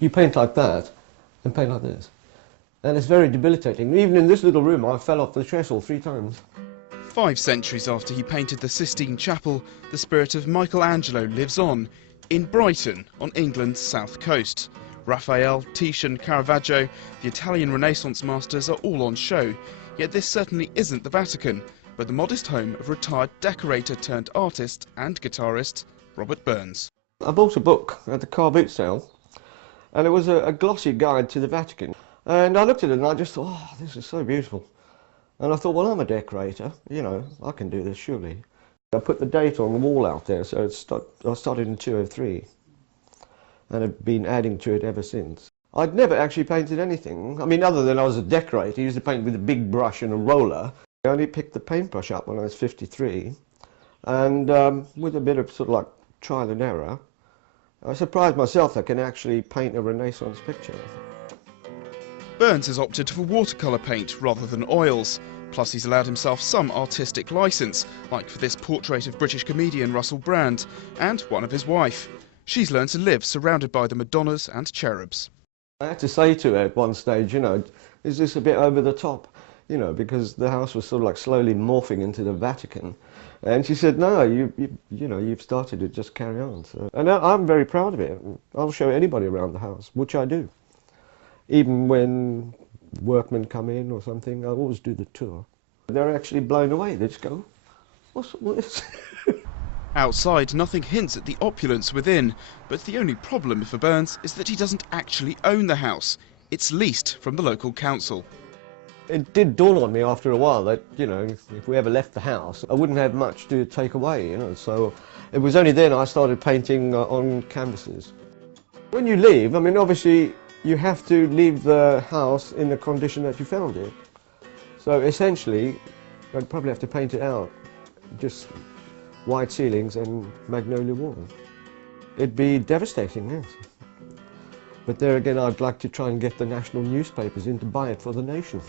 You paint like that and paint like this. And it's very debilitating. Even in this little room, I fell off the trestle 3 times. 5 centuries after he painted the Sistine Chapel, the spirit of Michelangelo lives on in Brighton, on England's south coast. Raphael, Titian, Caravaggio, the Italian Renaissance masters are all on show. Yet this certainly isn't the Vatican, but the modest home of retired decorator turned artist and guitarist Robert Burns. I bought a book at the car boot sale, and it was a glossy guide to the Vatican. And I looked at it and I just thought, oh, this is so beautiful. And I thought, well, I'm a decorator, you know, I can do this surely. I put the date on the wall out there, so I started in 203, and I've been adding to it ever since. I'd never actually painted anything. I mean, other than I was a decorator, I used to paint with a big brush and a roller. I only picked the paintbrush up when I was 53, and with a bit of sort of like trial and error, I surprised myself I can actually paint a Renaissance picture. Burns has opted for watercolour paint rather than oils. Plus he's allowed himself some artistic licence, like for this portrait of British comedian Russell Brand, and one of his wife. She's learned to live surrounded by the Madonnas and cherubs. I had to say to her at one stage, you know, is this a bit over the top? You know, because the house was sort of like slowly morphing into the Vatican. And she said, no, you know, you've started it, just carry on. So, and I'm very proud of it. I'll show anybody around the house, which I do. Even when workmen come in or something, I always do the tour. They're actually blown away. They just go, what's this? Outside, nothing hints at the opulence within, but the only problem for Burns is that he doesn't actually own the house. It's leased from the local council. It did dawn on me after a while that, you know, if we ever left the house, I wouldn't have much to take away, you know, so it was only then I started painting on canvases. When you leave, I mean, obviously, you have to leave the house in the condition that you found it. So essentially, I'd probably have to paint it out, just white ceilings and magnolia walls. It'd be devastating, yes. But there again, I'd like to try and get the national newspapers in to buy it for the nation.